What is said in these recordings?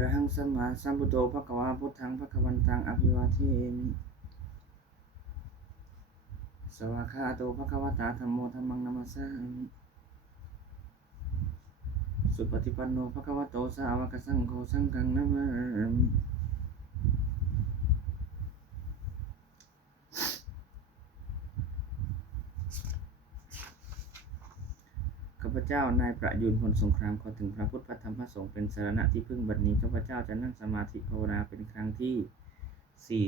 ระหังสัมมาสัมพุทโธภะคะวะพุทธังภะคะวันตังอภิวาเทมิสวากขาโตภะคะวะตาธัมโมธัมมังนามัสสามิสุปฏิปันโนภะคะวะโตสาวกสังโฆสังฆังนะมามิข้าพเจ้านายประยูรพลสงครามขอถึงพระพุทธพระธรรมพระสงฆ์เป็นสรณะที่พึ่งบัดนี้ข้าพเจ้าจะนั่งสมาธิภาวนาเป็นครั้งที่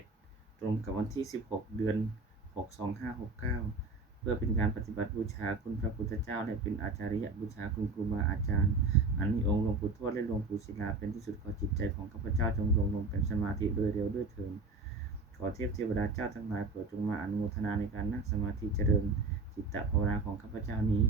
47ตรงกับวันที่16เดือน6 2569เพื่อเป็นการปฏิบัติบูชาคุณพระพุทธเจ้าและเป็นอาจาริยบูชาคุณครูบาอาจารย์อันมีองค์หลวงปู่ทวดและหลวงปู่ศิลาเป็นที่สุดขอจิตใจของข้าพเจ้าจงลงเป็นสมาธิโดยเร็วด้วยเถิดขอเทพเทวดาเจ้าทั้งหลายโปรดจงมาอนุโมทนาในการนั่งสมาธิเจริญจิตตภาวนาของข้าพเจ้านี้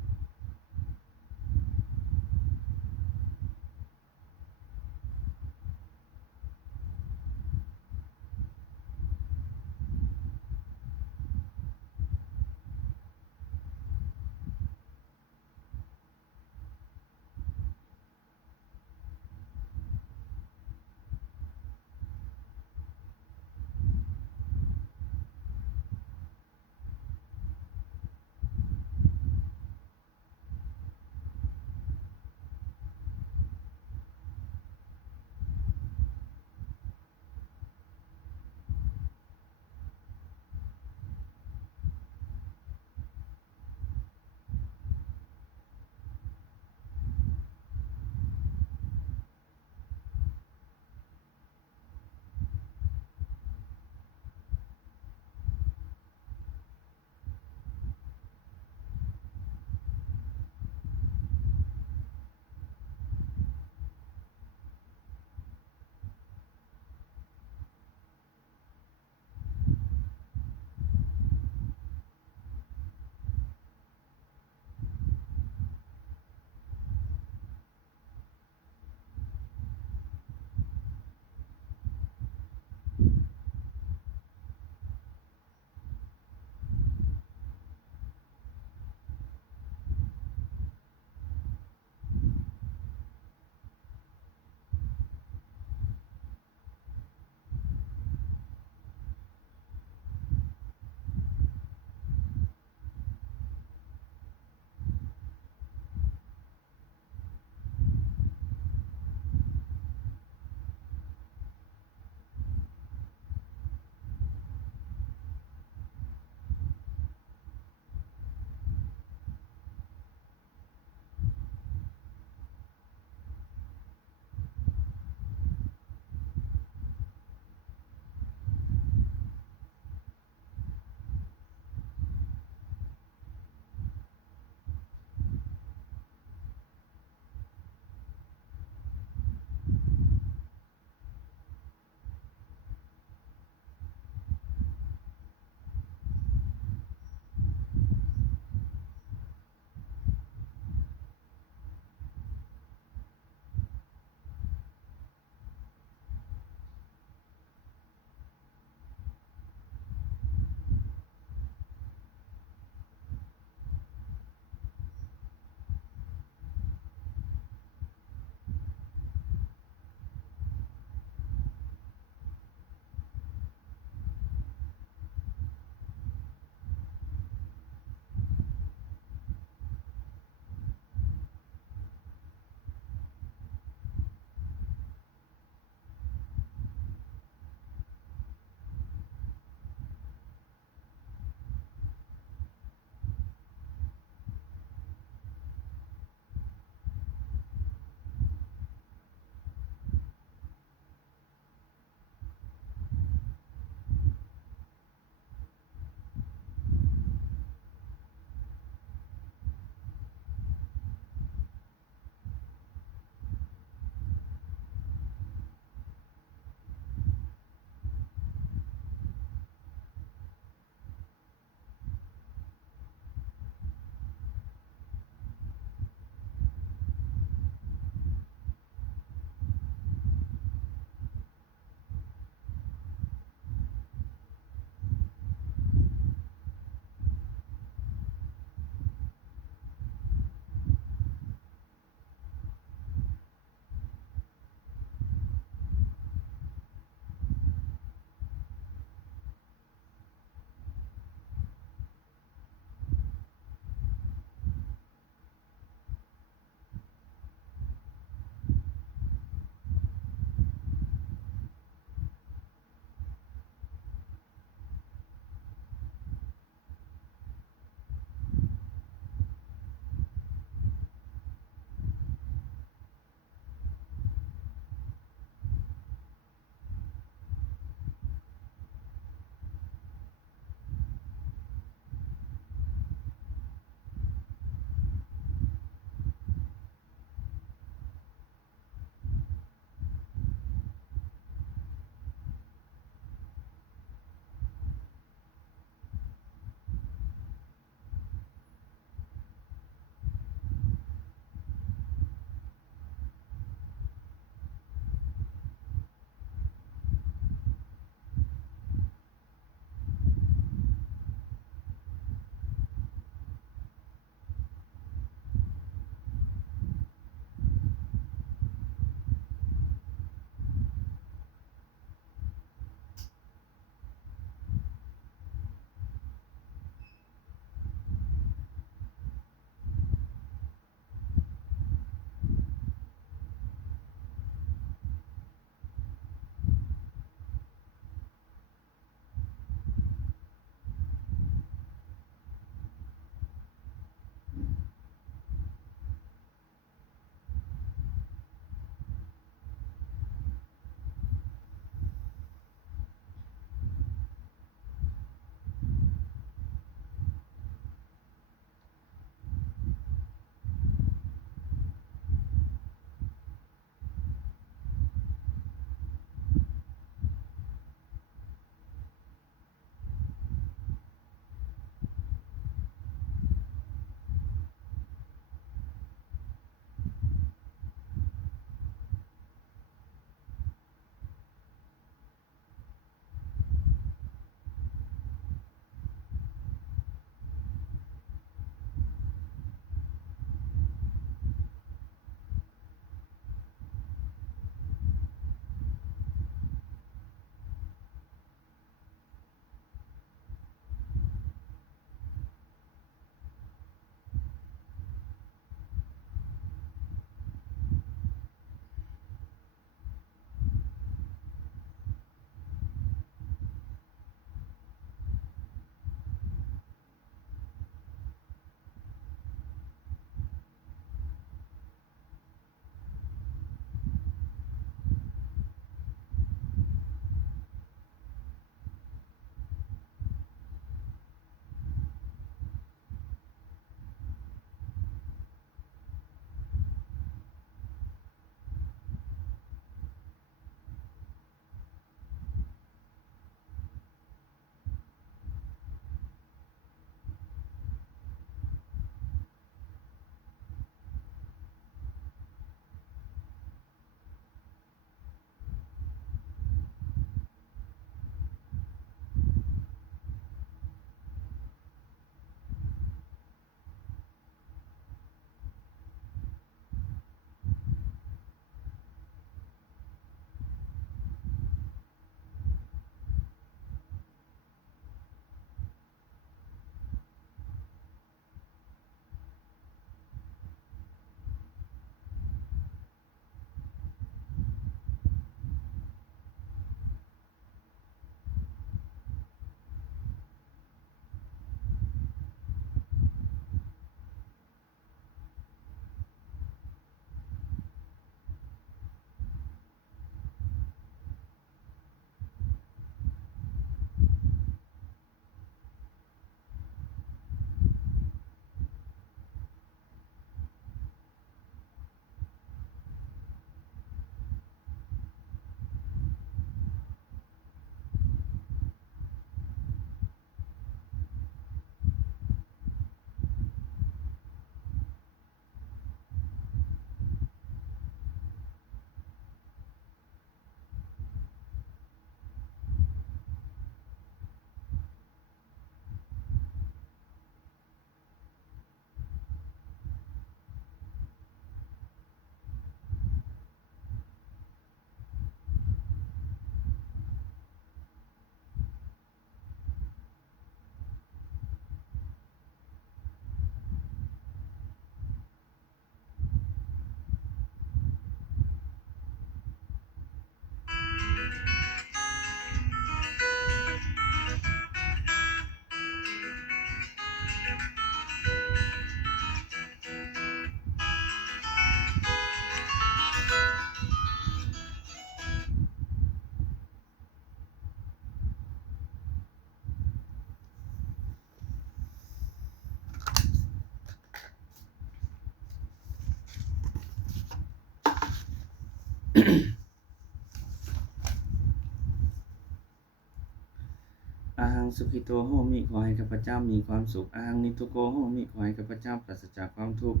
อาหังสุขิโตโหมิขอให้ข้าพเจ้ามีความสุขอาหังนิทุโกโหมิขอให้ข้าพเจ้าปราศจากความทุกข์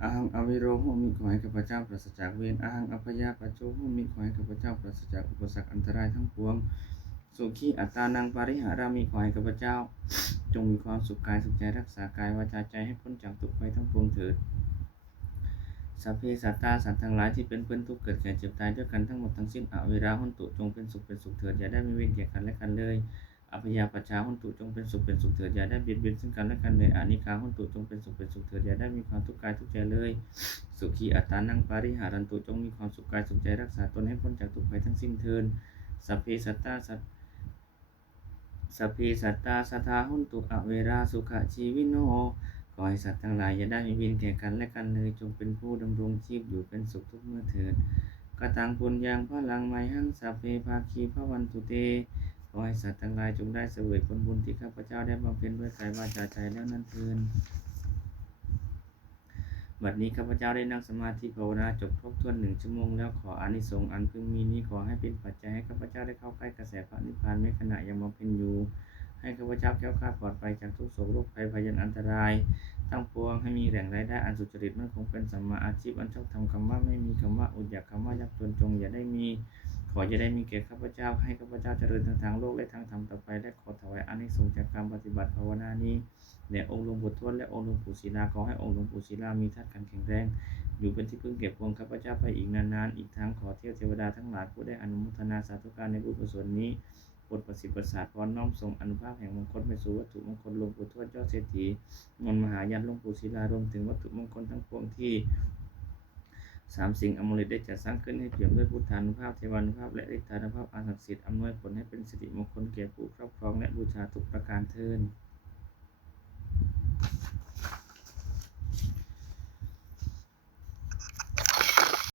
อาหังอวิโรโหมิขอให้ข้าพเจ้าปราศจากเวรอาหังอภยาปัจโจโหมิขอให้ข้าพเจ้าปราศจากอุปสรรคอันตรายทั้งปวงสุขีอัตตานังปาริหารามิขอให้ข้าพเจ้าจงมีความสุขกายสุขใจรักษากายวาจาใจให้พ้นจากทุกข์ภัยทั้งปวงเถิดสัพเพสัตตาสัตว์ทั้งหลายที่เป็นเพื่อนทุกข์เกิดแก่เจ็บตายด้วยกันทั้งหมดทั้งสิ้นอเวราหุนตุจงเป็นสุขเถิดอย่าได้มีเวรแก่กันและกันเลยอภยาปัชชาหุนตุจงเป็นสุขเถิดอย่าได้เบียดเบียนซึ่งกันและกันเลยอานิคาหุนตุจงเป็นสุขเถิดอย่าได้มีความทุกข์กายทุกข์ใจเลยสุขีอัตตานังปาริหารันตุจงมีความสุขกายสุขใจรักษาตนให้พ้นจากทุกข์ภัยทั้งสิ้นเถิดสัพเพสัตตาสัทธาหุนตุอเวราสุขชีวิโนขอให้สัตว์ทั้งหลายอย่าได้มีเวรแก่กันและกันเลยจงเป็นผู้ดำรงชีพอยู่เป็นสุขทุกเมื่อเถิดกตังปุญญังพลังไมหังสัพเพภาคีพระวันตุเตขอให้สัตว์ทั้งหลายจงได้เสวยผลบุญที่ข้าพเจ้าได้บำเพ็ญด้วยกายวาจาใจแล้วนั้นเถิดบัดนี้ข้าพเจ้าได้นั่งสมาธิภาวนาจบครบถ้วน1 ชั่วโมงแล้วขออานิสงส์อันพึงมีนี้ขอให้เป็นปัจจัยให้ข้าพเจ้าได้เข้าใกล้กระแสพระนิพพานในขณะยังบำเพ็ญอยู่ให้ข้าพเจ้าแคล้วคลาดปลอดภัยจากทุกโศกโรคภัยพยันอันตรายทั้งปวงให้มีแหล่งรายได้อันสุจริตมั่นคงเป็นสัมมาอาชีพอันชอบธรรมคำว่าไม่มีคำว่าอดอยากคำว่ายากจนจงอย่าได้มีขออย่าได้มีแก่ข้าพเจ้าให้ข้าพเจ้าเจริญทางโลกและทางธรรมต่อไปและขอถวายอานิสงส์จากการปฏิบัติภาวนานี้แด่องค์หลวงปู่ทวดและองค์หลวงปู่ศิลาขอให้องค์หลวงปู่ศิลามีธาตุขันธ์แข็งแรงอยู่เป็นที่พึ่งเก็บพวงข้าพเจ้าไปอีกนานๆอีกทั้งขอเทวดาทั้งหลายผู้ได้อนุโมทนาสาธุการในบุญกุศลนี้โปรดประสิทธิ์ประสาทพรน้อมส่งอนุภาพแห่งมงคลไปสู่วัตถุมงคลหลวงปู่ทวดยอดเศรษฐีมนต์มหายันหลวงปู่ศิลารวมถึงวัตถุมงคลทั้งปวงที่3 สิ่งอมฤตได้จัดสร้างขึ้นให้เปี่ยมด้วยพุทธานุภาพเทวานุภาพและฤทธานุภาพอันศักดิ์สิทธิ์อำนวยผลให้เป็นสิริมงคลแก่ผู้ครอบครองและบูชาทุกประการเทอญ